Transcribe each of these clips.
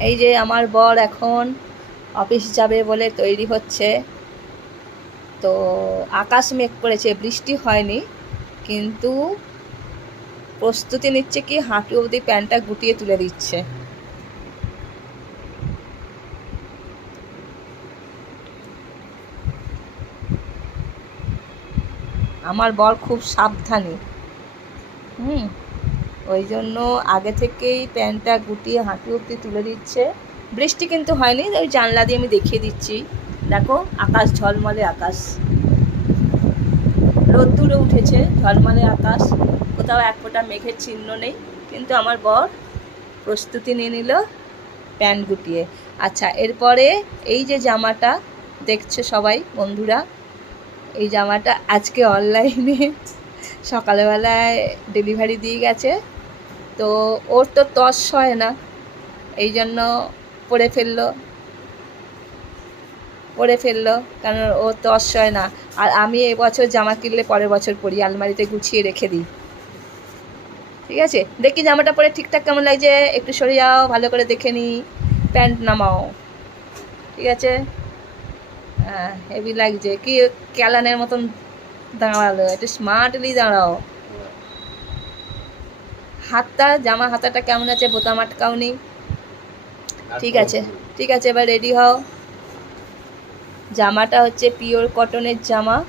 এই যে আমার বর এখন অফিস যাবে বলে তৈরি হচ্ছে। তো আকাশ মেঘ করেছে, বৃষ্টি হয়নি, কিন্তু প্রস্তুতি নিচ্ছে কি হাঁটু অবধি প্যান্টটা গুটিয়ে তুলে দিচ্ছে। আমার বর খুব সাবধানী। হুম। ওই জন্য আগে থেকেই প্যান্টটা গুটিয়ে হাঁটু অব্দি তুলে দিচ্ছে বৃষ্টি কিন্তু হয়নি, ওই জানলা দিয়ে আমি দেখিয়ে দিচ্ছি। দেখো, আকাশ, ঝলমলে আকাশ। রোদ্দুরে উঠেছে, ঝলমলে আকাশ। কোথাও এক ফোঁটা মেঘের চিহ্ন নেই, কিন্তু আমার বর প্রস্তুতি নিয়ে নিল প্যান্ট গুটিয়ে। আচ্ছা এরপরে এই যে জামাটা, দেখছে সবাই বন্ধুরা? এই জামাটা আজকে অনলাইনে সকালবেলায় ডেলিভারি দিয়ে গেছে। তো ওর তো তস হয় না, এই জন্য পরে ফেলল। পরে ফেলল, কারণ ও তস হয় না। আর আমি এবছর জামা কিনলে পরের বছর পরি, আলমারিতে গুছিয়ে রেখে দিই। ঠিক আছে? দেখি জামাটা পরে ঠিকঠাক কেমন লাগছে? একটু সরে যাও, ভালো করে দেখে নিই। প্যান্ট নামাও। ঠিক আছে? হ্যাঁ হেভি লাগছে। কি ক্যালানের মতন দাঁড়াল, একটু স্মার্টলি দাঁড়াও। হাতটা জামা হাতাটা কেমন আছে বোতাম আটকাও নি। ঠিক আছে ঠিক আছে এবার রেডি হও। জামাটা হচ্ছে পিওর কটনের জামা।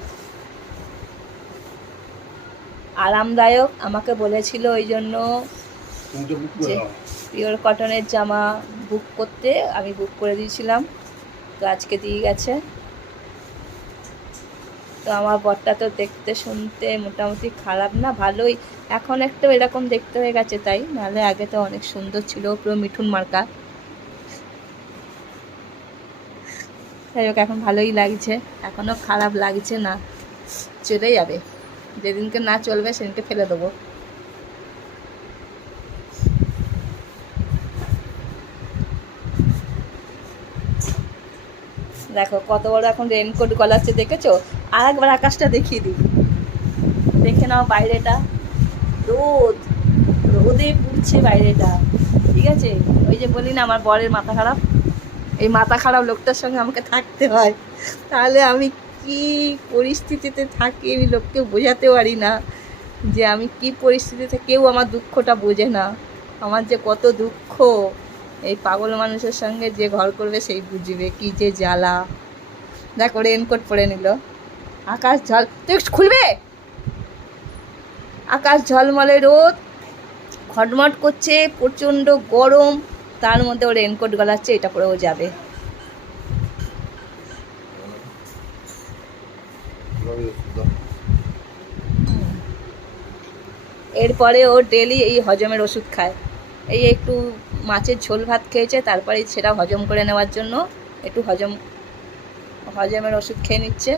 আরামদায়ক আমাকে বলেছিল ওই জন্য যে- পিওর কটনের জামা বুক করতে আমি বুক করে দিয়েছিলাম। তো আজকে দিয়ে গেছে। তো আমার বরটা তো দেখতে, শুনতে মোটামুটি খারাপ না, ভালোই। এখন একটু এরকম দেখতে হয়ে গেছে তাই, নাহলে আগে তো অনেক সুন্দর ছিল, পুরো মিঠুন মার্কা। যাই হোক, এখন ভালোই লাগছে এখনও খারাপ লাগছে না, চলে যাবে। যেদিনকে না চলবে, সেদিনকে ফেলে দেবো। দেখো, কত বড় এখন রেনকোট গলাচ্ছে, দেখেছ? আর একবার আকাশটা দেখিয়ে দিই। দেখে নাও বাইরেটা। রোদ, রোদে পুড়ছে বাইরেটা। ঠিক আছে? ওই যে বলি না, আমার বরের মাথা খারাপ। এই মাথা খারাপ লোকটার সঙ্গে আমাকে থাকতে হয়। তাহলে আমি কি পরিস্থিতিতে থাকি আমি লোককে বোঝাতে পারি না যে আমি কি পরিস্থিতিতে, কেউ আমার দুঃখটা বোঝে না। আমার যে কত দুঃখ। এই পাগল মানুষের সঙ্গে যে ঘর করবে সেই বুঝবে কি যে জ্বালা। দেখো রেনকোট পরে নিল। আকাশ ঝল তুই খুলবে? আকাশ ঝলমলে রোদ, খটমট করছে, প্রচণ্ড গরম। তার মধ্যে ও রেনকোট গলাচ্ছে, এটা পরেও যাবে। এরপরে ও ডেলি এই হজমের ওষুধ খায়। এই একটু মাছের ঝোল ভাত খেয়েছে, তারপরে সেটা হজম করে নেওয়ার জন্য একটু হজম, হজমের ওষুধ খেয়ে নিচ্ছে।